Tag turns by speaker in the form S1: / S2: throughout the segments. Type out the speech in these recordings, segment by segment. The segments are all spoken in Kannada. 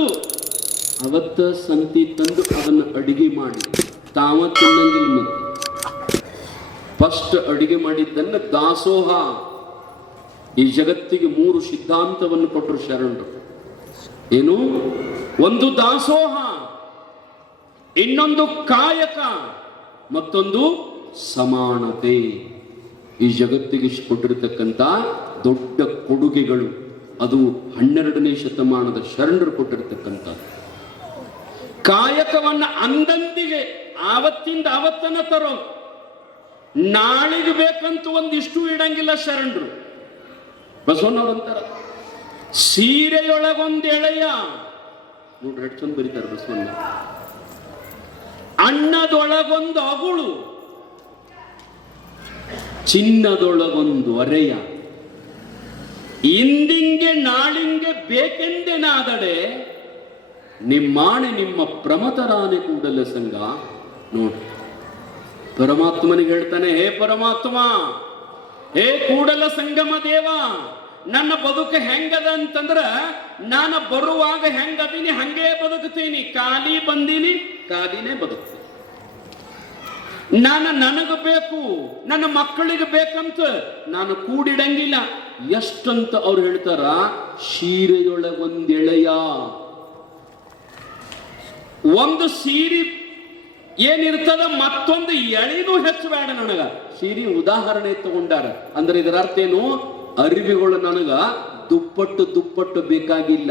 S1: ತಂದು ಅವತ್ತ ಸಂತಿ ತಂದು ಅದನ್ನು ಅಡಿಗೆ ಮಾಡಿ, ತಾವ ತಿನ್ನಂಗಿಲ್ಲ ಮತ್ತೆ ಫಸ್ಟ್ ಅಡಿಗೆ ಮಾಡಿದ್ದನ್ನು ದಾಸೋಹ ಈ ಜಗತ್ತಿಗೆ ಮೂರು ಸಿದ್ಧಾಂತವನ್ನು ಕೊಟ್ಟರು ಶರಣರು. ಏನು? ಒಂದು ದಾಸೋಹ, ಇನ್ನೊಂದು ಕಾಯಕ, ಮತ್ತೊಂದು ಸಮಾನತೆ. ಈ ಜಗತ್ತಿಗೆ ಕೊಟ್ಟಿರತಕ್ಕಂಥ ದೊಡ್ಡ ಕೊಡುಗೆಗಳು. ಅದು ಹನ್ನೆರಡನೇ ಶತಮಾನದ ಶರಣರು ಕೊಟ್ಟಿರ್ತಕ್ಕಂಥದ್ದು. ಕಾಯಕವನ್ನ ಅಂದಂದಿಗೆ ಆವತ್ತಿಂದ ಆವತ್ತನ ತರೋ ನಾಳಿಗೆ ಬೇಕಂತ ಒಂದಿಷ್ಟು ಇಡಂಗಿಲ್ಲ ಶರಣರು. ಬಸವಣ್ಣವ್ರು ಅಂತಾರ ಸೀರೆಯೊಳಗೊಂದು ಎಳೆಯ. ನೋಡ್ರಿ ಚಂದ ಬರೀತಾರೆ ಬಸವಣ್ಣ. ಅಣ್ಣದೊಳಗೊಂದು ಅಗುಳು. ಚಿನ್ನದೊಳಗೊಂದು ಅರೆಯ ಇಂದಿಂಗೆ ನಾಳಿಂಗೆ ಬೇಕೆಂದೆನಾದಡೆ ನಿಮ್ಮಾಣೆ ನಿಮ್ಮ ಪ್ರಮತರಾನೆ ಕೂಡಲ ಸಂಘ ನೋಡಿ, ಪರಮಾತ್ಮನಿಗೆ ಹೇಳ್ತಾನೆ, ಹೇ ಪರಮಾತ್ಮ, ಹೇ ಕೂಡಲ ಸಂಗಮ ದೇವ, ನನ್ನ ಬದುಕು ಹೆಂಗದ ಅಂತಂದ್ರ, ನಾನು ಬರುವಾಗ ಹೆಂಗದೀನಿ, ಹಂಗೇ ಬದುಕುತ್ತೀನಿ ಖಾಲಿ ಬಂದೀನಿ, ಖಾಲಿನೇ ಬದುಕ್ತೀನಿ. ನಾನು ನನಗೆ ಬೇಕು, ನನ್ನ ಮಕ್ಕಳಿಗೆ ಬೇಕಂತ ನಾನು ಕೂಡಿಡಂಗಿಲ್ಲ. ಎಷ್ಟಂತ ಅವ್ರು ಹೇಳ್ತಾರ ಸೀರೆಯೊಳಗೊಂದೆಳೆಯ ಒಂದು ಸೀರೆ ಏನಿರ್ತದ, ಮತ್ತೊಂದು ಎಳೆನೂ ಹೆಚ್ಚಬೇಡ ನನಗ. ಸೀರೆ ಉದಾಹರಣೆ ತಗೊಂಡಾರ. ಅಂದ್ರೆ ಇದರ ಅರ್ಥ ಏನು? ಅರಿವಿಗಳು ನನಗ ದುಪ್ಪಟ್ಟು ದುಪ್ಪಟ್ಟು ಬೇಕಾಗಿಲ್ಲ.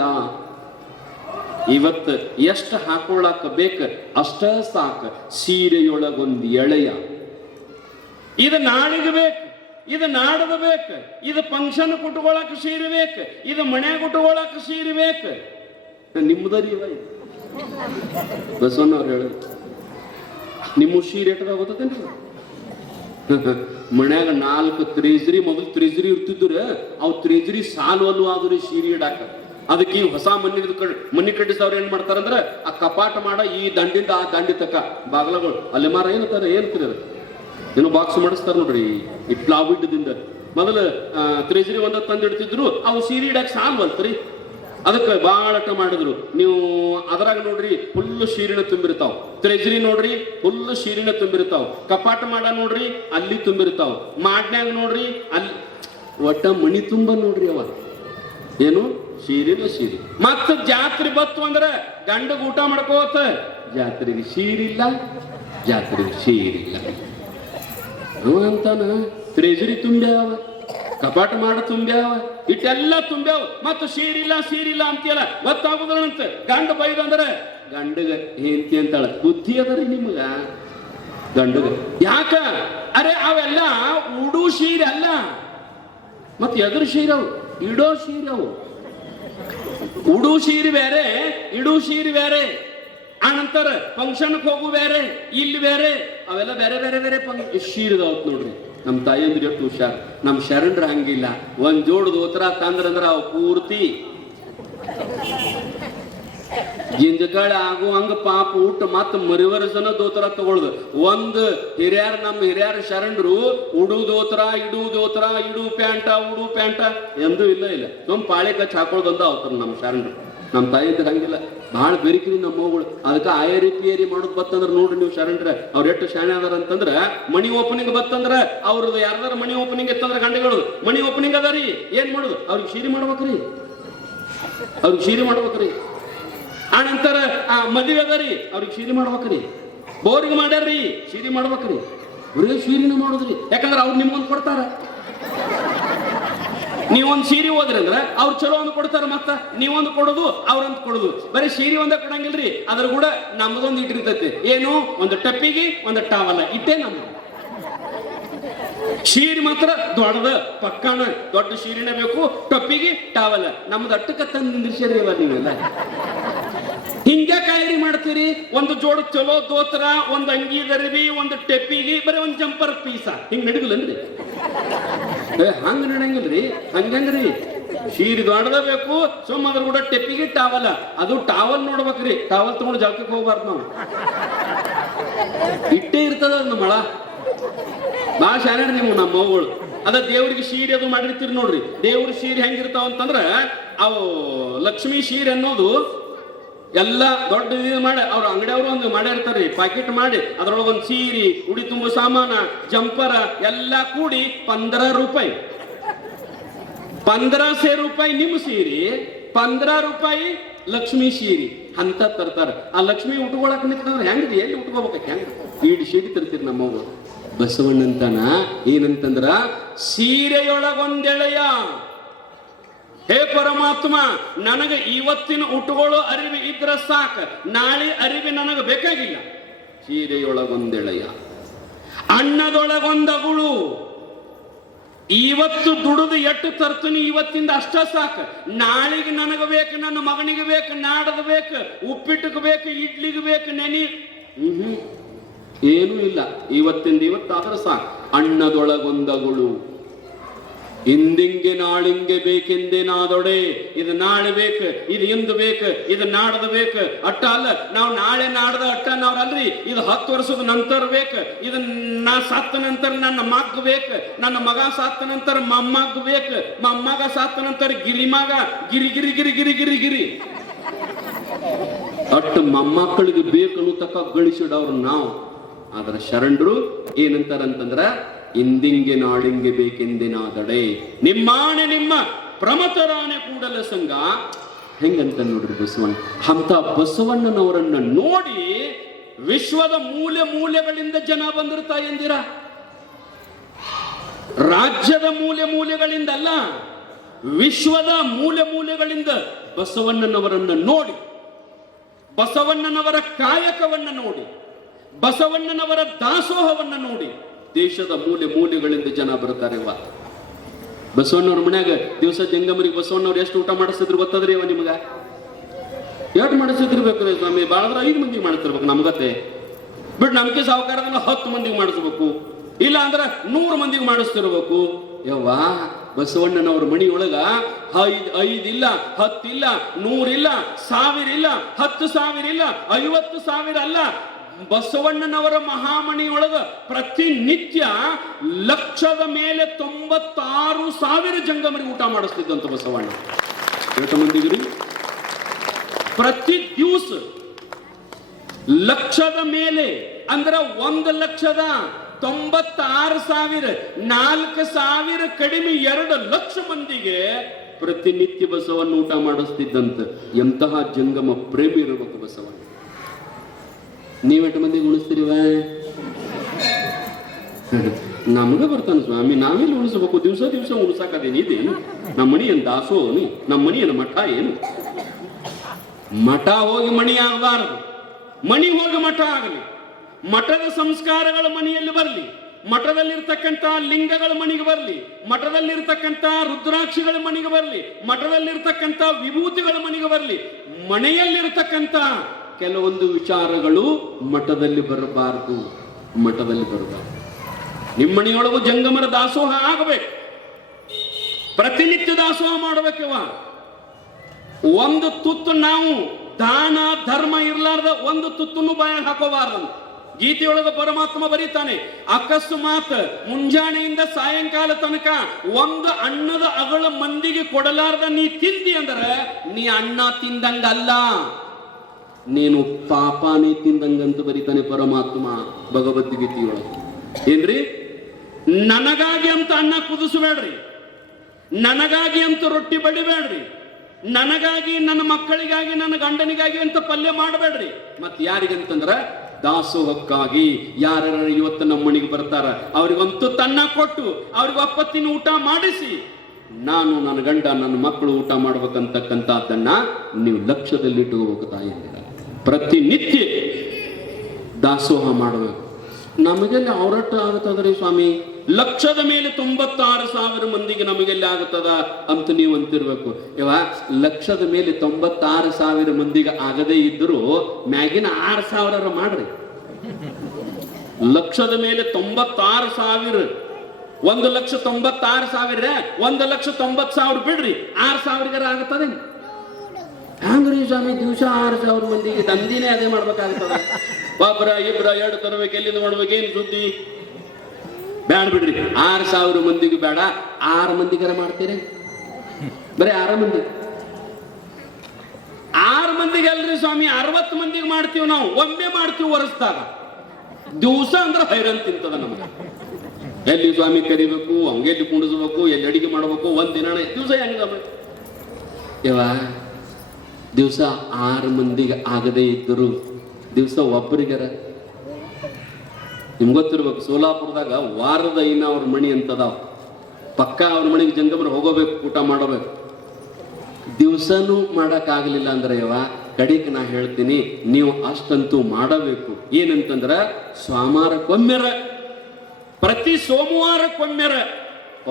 S1: ಇವತ್ತು ಎಷ್ಟು ಹಾಕೊಳ್ಳಾಕ ಬೇಕು ಅಷ್ಟ ಸಾಕ. ಸೀರೆಯೊಳಗೊಂದು ಎಳೆಯ. ಇದು ನಾಳಿಗೆ ಬೇಕು. ಇದು ನಾಡದ ಬೇಕು. ಇದು ಫಂಕ್ಷನ್ ಕುಟ್ಕೊಳಕ್ ಸೀರೆ ಬೇಕು. ಇದು ಮನೆ ಉಟ್ಕೊಳಕ್ ಸೀರೆ ಬೇಕು. ನಿಮ್ಮದರಿ ಇವ. ಬಸವಣ್ಣವ್ರು ನಿಮ್ಮ ಸೀರೆ ಎಟ್ಟದಾಗ ಗೊತ್ತೇನ್ರಿ ಮನ್ಯಾಗ ನಾಲ್ಕು ತ್ರೇಜರಿ, ಮೊದಲು ತ್ರೇಜರಿ ಇರ್ತಿದ್ರು ಅವು ತ್ರೇಜರಿ ಸಾಲು ಅಲ್ಲು ಆದ್ರಿ ಸೀರೆ ಇಡಾಕ. ಅದಕ್ಕೆ ಈ ಹೊಸ ಮನೆ ಮನೆ ಕಟ್ಟಿಸವ್ರು ಏನ್ ಮಾಡ್ತಾರಂದ್ರ, ಆ ಕಪಾಟ ಮಾಡ ಈ ದಂಡಿಂದ ಆ ದಂಡಿ ತಕ್ಕ ಬಾಗ್ಲಗಳು. ಅಲ್ಲಿ ಮಾರ ಏನಂತಾರ ಅದು ಏನೋ ಬಾಕ್ಸ್ ಮಾಡಿಸ್ತಾರ ನೋಡ್ರಿ, ಈ ಪ್ಲಾವಿಡ್ದಿಂದ. ಮೊದಲು ತ್ರೇಜರಿ ಒಂದ ತಂದಿಡ್ತಿದ್ರು ಅವು ಸೀರೆ ಸಾಲ್ ಸಾಲ್ವಲ್ತ್ರಿ. ಅದಕ್ಕೆ ಬಾಳಟ ಮಾಡಿದ್ರು. ನೀವು ಅದ್ರಾಗ ನೋಡ್ರಿ ಫುಲ್ ಶೀರಿನ ತುಂಬಿರ್ತಾವ. ತ್ರೆಜರಿ ನೋಡ್ರಿ ಫುಲ್ ಶೀರಿನ ತುಂಬಿರ್ತಾವ. ಕಪಾಟ ಮಾಡ ನೋಡ್ರಿ, ಅಲ್ಲಿ ತುಂಬಿರ್ತಾವ. ಮಾಡ್ನ್ಯಾಗ ನೋಡ್ರಿ, ಅಲ್ಲಿ ಒಟ್ಟ ಮಣಿ ತುಂಬ ನೋಡ್ರಿ ಅವ. ಏನು? ಸೀರಿನ ಸೀರಿ ಮತ್ತೆ ಜಾತ್ರೆ ಬತ್ತು ಅಂದ್ರೆ ಗಂಡಗ ಊಟ ಮಾಡ್ಕೋತ. ಜಾತ್ರೆಗೆ ಸೀರಿಲ್ಲ ಜಾತ್ರೆಗೆ ಸೀರಿಲ್ಲ ಅಂತಾನ ತ್ರೇಜರಿ ತುಂಬ್ಯಾವ, ಕಪಾಟ ಮಾಡ ತುಂಬ್ಯಾವ, ಇಟ್ಟೆಲ್ಲ ತುಂಬ್ಯಾವ. ಮತ್ತು ಸೀರಿಲ್ಲ ಸೀರಿಲ್ಲ ಅಂತೀಯಲ್ಲ ಗೊತ್ತಾಗುದಂತ ಗಂಡ ಬೈದಂದ್ರ ಗಂಡಗ ಹೆಂಡತಿ ಅಂತಾಳ, ಬುದ್ಧಿ ಅದರಿ ನಿಮ್ಗ? ಗಂಡಗ. ಯಾಕ? ಅರೆ ಅವೆಲ್ಲ ಉಡು ಸೀರೆ ಅಲ್ಲ. ಮತ್ತೆ ಎದುರು ಸೀರೆ ಅವು, ಇಡೋ ಸೀರವು ಉಡು ಸೀರೆ ಬೇರೆ, ಇಡು ಸೀರೆ ಬೇರೆ. ಆನಂತರ ಫಂಕ್ಷನ್ಗೆ ಹೋಗು ಬೇರೆ, ಇಲ್ಲಿ ಬೇರೆ. ಅವೆಲ್ಲ ಬೇರೆ ಬೇರೆ ಬೇರೆ ಸೀರೆದವತ್ ನೋಡ್ರಿ. ನಮ್ಮ ತಾಯಂದ್ರ ಎಷ್ಟು ಹುಷಾರ್ ನಮ್ಮ ಶರಣರ ಹಂಗಿಲ್ಲ ಒಂದ್ ಜೋಡದ ಉತ್ತರ ತಂದ್ರಂದ್ರ ಅವು ಪೂರ್ತಿ. ಗಿಂಜಕಾಳ ಆಗೋ ಹಂಗ ಪಾಪ ಊಟ ಮತ್ತ ಮರಿವರ್ಸನ ದೋತ್ರ ತಗೊಳ್ದು. ಒಂದ್ ಹಿರಿಯರ್, ನಮ್ಮ ಹಿರಿಯರ್ ಶರಣರು, ಉಡು ದೋತ್ರ, ಇಡು ದೋತ್ರ, ಇಡು ಪ್ಯಾಂಟ, ಉಡು ಪ್ಯಾಂಟ ಎಂದೂ ಇಲ್ಲ ಇಲ್ಲ. ನಮ್ಮ ಪಾಳೆ ಕಚ್ಚ ಹಾಕೊಳ್ದಂದ ಅವತರ ನಮ್ಮ ಶರಣರು. ನಮ್ಮ ತಾಯಿ ಇದ್ರ ಹಂಗಿಲ್ಲ. ಬಹಳ ಬೆರಿಕಿರಿ ನಮ್ಮ ಮಗಳು ಅದಕ್ಕೆ ಆಯರಿ ಪಿಯರಿ ಮಾಡೋದ್ ಬತ್ತಂದ್ರ ನೋಡ್ರಿ ನೀವು ಶರಣರ. ಅವ್ರ ಎಷ್ಟು ಶಾಣೆ ಅದಾರ ಅಂತಂದ್ರ ಮಣಿ ಓಪನಿಂಗ್ ಬತ್ತಂದ್ರ ಅವ್ರದ್ದು ಯಾರ್ದಾರ ಮನಿ ಓಪನಿಂಗ್ ಇತ್ತಂದ್ರ ಗಂಡಗಳು, ಮನಿ ಓಪನಿಂಗ್ ಅದಾರಿ ಏನ್ ಮಾಡುದು? ಅವ್ರಿಗೆ ಶೀರಿ ಮಾಡ್ಬೇಕ್ರಿ. ಅವ್ರಿಗೆ ಶೀರಿ ಮಾಡ್ಬೇಕ್ರಿ. ಆ ನಂತರ ಆ, ಮದುವೆ ಅದ ರೀ. ಅವ್ರಿಗೆ ಶೀರಿ ಮಾಡ್ಬೇಕ್ರಿ. ಬೋರಿಗೆ ಮಾಡ್ಯಾರ್ರಿ ಶೀರಿ ಮಾಡ್ಬೇಕ್ರಿ. ಬರೀ ಶೀರಿನ ಮಾಡೋದ್ರಿ. ಯಾಕಂದ್ರೆ ಅವ್ರು ನಿಮ್ಗೊಂದು ಕೊಡ್ತಾರ. ನೀವೊಂದು ಸೀರೆ ಹೋದ್ರಿ ಅಂದ್ರೆ ಅವ್ರು ಚಲೋ ಒಂದು ಕೊಡ್ತಾರ ಮತ್ತ ನೀವೊಂದು ಕೊಡೋದು ಅವ್ರಂದು ಕೊಡೋದು. ಬರೀ ಸೀರೆ ಒಂದ ಕೊಡಂಗಿಲ್ರಿ. ಅದ್ರ ಕೂಡ ನಮ್ಮದೊಂದು ಇಟ್ಟಿರ್ತೈತಿ. ಏನು? ಒಂದು ಟಪ್ಪಿಗೆ ಒಂದು ಟಾವಲ್ಲ ಇಟ್ಟೇ ನಮ್ಮ ಶೀರಿ ಮಾತ್ರ ದೊಡ್ಡದ ಪಕ್ಕಾಣ ದೊಡ್ಡ ಶೀರಿನೇ ಬೇಕು, ಟೊಪ್ಪಿಗೆ ಟಾವಲ. ನಮ್ದು ಅಟ್ಟಕ್ಕ ತಂದು ನಿಂದಿರ್ಸಿರಿವ ನೀವೆಲ್ಲ. ಹಿಂಗೆ ಕಾಯಿರಿ ಮಾಡ್ತೀರಿ? ಒಂದು ಜೋಡು ಚಲೋ ದೋತ್ರ, ಒಂದು ಅಂಗಿ ದರ್ಬಿ ಒಂದು ಟೆಪ್ಪಿಗೆ, ಬರೀ ಒಂದು ಜಂಪರ್ ಪೀಸ. ಹಿಂಗ್ ನಡಿಗಲ್ಲನ್ರಿ ಹಂಗ ನಡಂಗಿಲ್ರಿ? ಹಂಗಂಗ್ರಿ? ಶೀರಿ ದೊಡ್ಡದ ಬೇಕು ಸುಮ್ಮ ಅದ್ರ ಕೂಡ ಟೆಪ್ಪಿಗೆ ಟಾವಲ ಅದು ಟಾವಲ್ ನೋಡ್ಬೇಕ್ರಿ. ಟಾವಲ್ ತಗೊಂಡು ಜಾಗಕ್ಕೆ ಹೋಗ್ಬಾರ್ದು ನಾವು. ಇಟ್ಟೇ ಇರ್ತದ ಅದ್ ಮಳ. ಭಾಳ ಶಾಲೆ ನೀವು, ನಮ್ಮ ಮಗಳು ಅದ ದೇವ್ರಿಗೆ ಸೀರೆ ಅದು ಮಾಡಿರ್ತೀರಿ ನೋಡ್ರಿ. ದೇವ್ರ ಸೀರೆ ಹೆಂಗಿರ್ತಾವ ಅಂತಂದ್ರ ಅವು ಲಕ್ಷ್ಮಿ ಶೀರೆ ಅನ್ನೋದು ಎಲ್ಲ ದೊಡ್ಡ ಇದು ಮಾಡಿ, ಅವ್ರ ಅಂಗಡಿಯವರು ಒಂದು ಮಾಡಿರ್ತಾರೆ ಪ್ಯಾಕೆಟ್ ಮಾಡಿ, ಅದರೊಳಗೆ ಒಂದು ಸೀರೆ, ಉಡಿ ತುಂಬ ಸಾಮಾನ, ಜಂಪರ, ಎಲ್ಲ ಕೂಡಿ ಪಂದ್ರ ರೂಪಾಯಿ. ಪಂದ್ರ ಸೇ ರೂಪಾಯಿ ನಿಮ್ಮ ಸೀರೆ, ಪಂದ್ರ ರೂಪಾಯಿ ಲಕ್ಷ್ಮಿ ಸೀರೆ, ಅಂತ ತರ್ತಾರೆ. ಆ ಲಕ್ಷ್ಮಿ ಉಟ್ಕೊಳಕ್ ನಿಂತಂದ್ರೆ ಹೆಂಗ್ರಿ? ಎಲ್ಲಿ ಉಟ್ಕೋಬೇಕು ಹೆಂಗ್ ಈಡ್ ಸೀರೆ ತರ್ತೀರಿ ನಮ್ಮವ್ರು. ಬಸವಣ್ಣಂತನ ಏನಂತಂದ್ರ, ಸೀರೆಯೊಳಗೊಂದೆಳೆಯ ಹೇ ಪರಮಾತ್ಮ, ನನಗೆ ಇವತ್ತಿನ ಉಟ್ಕೊಳ್ಳೋ ಅರಿವಿ ಇದ್ರೆ ಸಾಕ. ನಾಳೆ ಅರಿವಿ ನನಗೆ ಬೇಕಾಗಿಲ್ಲ. ಸೀರೆಯೊಳಗೊಂದೆಳೆಯ ಅಣ್ಣದೊಳಗೊಂದಗಳು ಇವತ್ತು ದುಡಿದು ಎಟ್ಟು ತರ್ತೀನಿ, ಇವತ್ತಿಂದ ಅಷ್ಟ ಸಾಕು. ನಾಳೆಗೆ ನನಗೆ ಬೇಕು, ನನ್ನ ಮಗನಿಗೆ ಬೇಕು ನಾಡದ ಬೇಕು, ಉಪ್ಪಿಟ್ಟಿಗೆ ಬೇಕು, ಇಡ್ಲಿಗೆ ಬೇಕು, ನೆನಿ. ಏನೂ ಇಲ್ಲ. ಇವತ್ತಿಂದ ಇವತ್ತಾದ್ರೆ ಸಾಕು. ಅನ್ನದೊಳಗೊಂದಗುಳು ಇಂದಿಂಗೆ ನಾಳಿಂಗೆ ಬೇಕೆಂದೇನಾದೊಡೆ ಇದು ನಾಳೆ ಬೇಕು, ಇದು ಇಂದು ಬೇಕು, ಇದು ನಾಡದ ಬೇಕು. ಅಟ್ಟ ಅಲ್ಲ, ನಾವು ನಾಳೆ ನಾಡದ ಅಟ್ಟ ನಾವ್ರಲ್ರಿ ಇದು ಹತ್ತು ವರ್ಷದ ನಂತರ ಬೇಕು. ಇದು ನಾ ಸತ್ತ ನಂತರ ನನ್ನ ಮಗ್ ಬೇಕು. ನನ್ನ ಮಗ ಸತ್ತ ನಂತರ ಮಮ್ಮಗ್ ಬೇಕು. ಮೊಮ್ಮಗ ಸತ್ತ ನಂತರ ಗಿರಿಮಗ ಗಿರಿ ಗಿರಿ ಗಿರಿ ಗಿರಿ ಗಿರಿ ಗಿರಿ. ಅಟ್ಟು ಮೊಮ್ಮಕ್ಕಳಿಗೆ ಬೇಕು ತಕ್ಕ ಗಳಿಸಿಡವ್ರು ನಾವು. ಆದ್ರೆ ಶರಣರು ಏನಂತಾರಂತಂದ್ರ ಇಂದಿಂಗೆ ನಾಳಿಂಗೆ ಬೇಕೆಂದಿನಾದಡೆ ನಿಮ್ಮಾಣೆ ನಿಮ್ಮ ಪ್ರಮತರಾಣೆ ಕೂಡಲ ಸಂಘ ಹೆಂಗಂತ ನೋಡ್ರಿ ಬಸವಣ್ಣ? ಅಂತ ಬಸವಣ್ಣನವರನ್ನ ನೋಡಿ ವಿಶ್ವದ ಮೂಲೆ ಮೂಲೆಗಳಿಂದ ಜನ ಬಂದಿರ್ತಾ ಎಂದಿರ? ರಾಜ್ಯದ ಮೂಲೆ ಮೂಲೆಗಳಿಂದ ಅಲ್ಲ, ವಿಶ್ವದ ಮೂಲೆ ಮೂಲೆಗಳಿಂದ ಬಸವಣ್ಣನವರನ್ನ ನೋಡಿ. ಬಸವಣ್ಣನವರ ಕಾಯಕವನ್ನ ನೋಡಿ. ಬಸವಣ್ಣನವರ ದಾಸೋಹವನ್ನ ನೋಡಿ. ದೇಶದ ಮೂಲೆ ಮೂಲೆಗಳಿಂದ ಜನ ಬರ್ತಾರೆ ವಾ ಬಸವಣ್ಣವ್ರ ಮನ್ಯಾಗ ದಿವಸ ಜಂಗಮರಿಗೆ ಬಸವಣ್ಣವ್ರು ಎಷ್ಟು ಊಟ ಮಾಡಿಸಿದ್ರು ಗೊತ್ತದ್ರಿ ಅವ ನಿಮಗ? ಎಷ್ಟು ಮಾಡಿಸಿದಿರ್ಬೇಕು ಸ್ವಾಮಿ? ಬಾಳದ್ರ ಐದು ಮಂದಿಗೆ ಮಾಡಿಸಿರ್ಬೇಕು ನಮ್ಗತ್ತೆ ಬಿಟ್ ನಮ್ಗೆ ಸಾವುಕಾರ ಹತ್ತು ಮಂದಿಗೆ ಮಾಡಿಸ್ಬೇಕು. ಇಲ್ಲ ಅಂದ್ರೆ ನೂರು ಮಂದಿಗೆ ಮಾಡಿಸ್ತಿರ್ಬೇಕು. ಯವ್ವಾ, ಬಸವಣ್ಣನವ್ರ ಮಣಿಯೊಳಗ ಐದ್ ಐದಿಲ್ಲ ಹತ್ತಿಲ್ಲ ನೂರಿಲ್ಲ ಸಾವಿರ ಇಲ್ಲ, ಹತ್ತು ಸಾವಿರ ಇಲ್ಲ, ಐವತ್ತು ಸಾವಿರ ಅಲ್ಲ ಬಸವಣ್ಣನವರ ಮಹಾಮಣಿಯೊಳಗ ಪ್ರತಿನಿತ್ಯ ಲಕ್ಷದ ಮೇಲೆ ತೊಂಬತ್ತಾರು ಸಾವಿರ ಜಂಗಮರಿ ಊಟ ಮಾಡಿಸ್ತಿದ್ದಂತ ಬಸವಣ್ಣ. ಪ್ರತಿ ದಿವಸ ಲಕ್ಷದ ಮೇಲೆ, ಅಂದ್ರ ಒಂದ್ ಲಕ್ಷದ ತೊಂಬತ್ತಾರು ಸಾವಿರ, ನಾಲ್ಕು ಸಾವಿರ ಕಡಿಮೆ ಎರಡು ಲಕ್ಷ ಮಂದಿಗೆ ಪ್ರತಿನಿತ್ಯ ಬಸವನ್ನ ಊಟ ಮಾಡಿಸ್ತಿದ್ದಂತ ಎಂತಹ ಜಂಗಮ ಪ್ರೇಮಿ ಇರಬೇಕು ಬಸವಣ್ಣ. ನೀವೆಷ್ಟು ಮಂದಿ ಉಣಿಸ್ತೀರಿವ ನಮ್ಗೆ ಬರ್ತಾನೆ ಸ್ವಾಮಿ, ನಾವೆಲ್ಲಿ ಉಳಿಸಬೇಕು? ದಿವಸ ದಿವಸ ಉಣಿಸಾಕದೇನು ಇದೇನು? ನಮ್ಮ ಮಣಿ ದಾಸೋಹಿ ದಾಸೋ ನಮ್ಮ ಮಣಿ ಏನು ಮಠ ಏನು? ಮಠ ಹೋಗಿ ಮಣಿ ಆಗಬಾರದು. ಮಣಿ ಹೋಗಿ ಮಠ ಆಗಲಿ. ಮಠದ ಸಂಸ್ಕಾರಗಳ ಮನೆಯಲ್ಲಿ ಬರಲಿ. ಮಠದಲ್ಲಿರ್ತಕ್ಕಂಥ ಲಿಂಗಗಳ ಮನೆಗೆ ಬರಲಿ. ಮಠದಲ್ಲಿರ್ತಕ್ಕಂಥ ರುದ್ರಾಕ್ಷಿಗಳ ಮನೆಗೆ ಬರಲಿ. ಮಠದಲ್ಲಿರ್ತಕ್ಕಂಥ ವಿಭೂತಿಗಳ ಮನೆಗೆ ಬರಲಿ. ಮನೆಯಲ್ಲಿರ್ತಕ್ಕಂಥ ಕೆಲವೊಂದು ವಿಚಾರಗಳು ಮಠದಲ್ಲಿ ಬರಬಾರದು ಮಠದಲ್ಲಿ ಬರಬಾರದು. ನಿಮ್ಮ ಮನೆಯೊಳಗೂ ಜಂಗಮರ ದಾಸೋಹ ಆಗಬೇಕು. ಪ್ರತಿನಿತ್ಯ ದಾಸೋಹ ಮಾಡಬೇಕವ ಒಂದು ತುತ್ತು ನಾವು ದಾನ, ಧರ್ಮ ಇರ್ಲಾರ್ದ ಒಂದು ತುತ್ತನ್ನು ಬಾಯ ಹಾಕೋಬಾರ್ದಂತ ಗೀತೆಯೊಳಗ ಪರಮಾತ್ಮ ಬರೀತಾನೆ, ಅಕಸ್ಮಾತ್ ಮುಂಜಾನೆಯಿಂದ ಸಾಯಂಕಾಲ ತನಕ ಒಂದು ಅನ್ನದ ಅಗಳ ಮಂದಿಗೆ ಕೊಡಲಾರ್ದ ನೀ ತಿಂದಿ ಅಂದ್ರೆ ನೀ ಅಣ್ಣ ತಿಂದಂಗಲ್ಲ. ನೀನು ಪಾಪಾನೇ ತಿಂದಂಗಂತ ಬರೀತಾನೆ ಪರಮಾತ್ಮ ಭಗವದ್ಗೀತೆಯೊಳಗೆ. ಏನ್ರಿ? ನನಗಾಗಿ ಅಂತ ಅನ್ನ ಕುದಿಸಬೇಡ್ರಿ. ನನಗಾಗಿ ಅಂತ ರೊಟ್ಟಿ ಬಡಿಬೇಡ್ರಿ. ನನಗಾಗಿ, ನನ್ನ ಮಕ್ಕಳಿಗಾಗಿ, ನನ್ನ ಗಂಡನಿಗಾಗಿ ಅಂತ ಪಲ್ಯ ಮಾಡಬೇಡ್ರಿ. ಮತ್ ಯಾರಿಗಂತಂದ್ರ ದಾಸೋಹಕ್ಕಾಗಿ ಯಾರ್ಯಾರು ಇವತ್ತು ನಮ್ಮ ಮನೆಗೆ ಬರ್ತಾರ, ಅವ್ರಿಗಂತೂ ತನ್ನ ಕೊಟ್ಟು ಅವ್ರಿಗೆ ಒಪ್ಪತ್ತಿನ ಊಟ ಮಾಡಿಸಿ. ನಾನು ನನ್ನ ಗಂಡ, ನನ್ನ ಮಕ್ಕಳು ಊಟ ಮಾಡ್ಬೇಕಂತಕ್ಕಂಥದ್ದನ್ನ ನೀವು ಲಕ್ಷ್ಯದಲ್ಲಿಟ್ಟುಕೋಬೇಕು ತಾಯಿ ಪ್ರತಿನಿತ್ಯ ದಾಸೋಹ ಮಾಡಬೇಕು. ನಮಗೆಲ್ಲ ಅವರಟ್ಟು ಆಗುತ್ತದ್ರಿ ಸ್ವಾಮಿ? ಲಕ್ಷದ ಮೇಲೆ ತೊಂಬತ್ತಾರು ಸಾವಿರ ಮಂದಿಗೆ ನಮಗೆಲ್ಲ ಆಗುತ್ತದ ಅಂತ ನೀವು ಅಂತಿರ್ಬೇಕು. ಇವಾಗ ಲಕ್ಷದ ಮೇಲೆ ತೊಂಬತ್ತಾರು ಸಾವಿರ ಮಂದಿಗೆ ಆಗದೇ ಇದ್ದರೂ ಮ್ಯಾಗಿನ ಆರು ಸಾವಿರ ಮಾಡ್ರಿ. ಲಕ್ಷದ ಮೇಲೆ ತೊಂಬತ್ತಾರು ಸಾವಿರ. ಒಂದು ಲಕ್ಷ ತೊಂಬತ್ತಾರು ಸಾವಿರ. ಒಂದು ಲಕ್ಷ ತೊಂಬತ್ತು ಸಾವಿರ ಬಿಡ್ರಿ. ಆರು ಸಾವಿರಗಾರ ಆಗುತ್ತದೆ ಹ್ಯಾಂಗ್ರಿ ಸ್ವಾಮಿ, ದಿವಸ ಆರು ಸಾವಿರ ಮಂದಿಗೆ ದಂದಿನೇ ಅದೇ ಮಾಡ್ಬೇಕಾಗ್ತದೆ. ಒಬ್ಬರ ಇಬ್ರ ಎರಡು ತರಬೇಕು ಎಲ್ಲಿಂದ ಮಾಡ್ಬೇಕು ಏನು ಸುದ್ದಿ? ಬೇಡ ಬಿಡ್ರಿ. ಆರು ಸಾವಿರ ಮಂದಿಗೆ ಬೇಡ. ಆರು ಮಂದಿಗರ ಮಾಡ್ತೀರಿ? ಬರೀ ಆರು ಮಂದಿ. ಆರು ಮಂದಿಗೆ ಅಲ್ರಿ ಸ್ವಾಮಿ, ಅರವತ್ತು ಮಂದಿಗೆ ಮಾಡ್ತೀವಿ ನಾವು. ಒಮ್ಮೆ ಮಾಡ್ತೀವಿ, ಒರೆಸ್ದಾಗ. ದಿವಸ ಅಂದ್ರೆ ಹೈರನ್ ತಿಂತದ ನಮಗೆ. ಎಲ್ಲಿ ಸ್ವಾಮಿ ಕರಿಬೇಕು, ಹಂಗೆಲ್ಲಿ ಕುಂಡಿಸ್ಬೇಕು ಎಲ್ಲಿ ಅಡಿಗೆ ಮಾಡ್ಬೇಕು, ಒಂದ್ ದಿನ ದಿವಸ ಹೆಂಗ ಯವ ದಿವಸ ಆರು ಮಂದಿಗೆ ಆಗದೇ ಇದ್ದರು ದಿವಸ ಒಬ್ಬರಿಗಾರ. ನಿಮ್ಗೆ ಗೊತ್ತಿರ್ಬೇಕು, ಸೋಲಾಪುರದಾಗ ವಾರದ ಐನ ಅವ್ರ ಮಣಿ ಅಂತದಾವ. ಪಕ್ಕ ಅವ್ರ ಮನೆಗೆ ಜಂಗಮರು ಹೋಗೋಬೇಕು, ಊಟ ಮಾಡಬೇಕು. ದಿವಸನೂ ಮಾಡೋಕ್ಕಾಗಲಿಲ್ಲ ಅಂದ್ರೆ ಯವ ಕಡಿಗೆ ನಾ ಹೇಳ್ತೀನಿ, ನೀವು ಅಷ್ಟಂತೂ ಮಾಡಬೇಕು. ಏನಂತಂದ್ರ ಸೋಮವಾರಕ್ಕೊಮ್ಮೆರ ಪ್ರತಿ ಸೋಮವಾರಕ್ಕೊಮ್ಮೆರ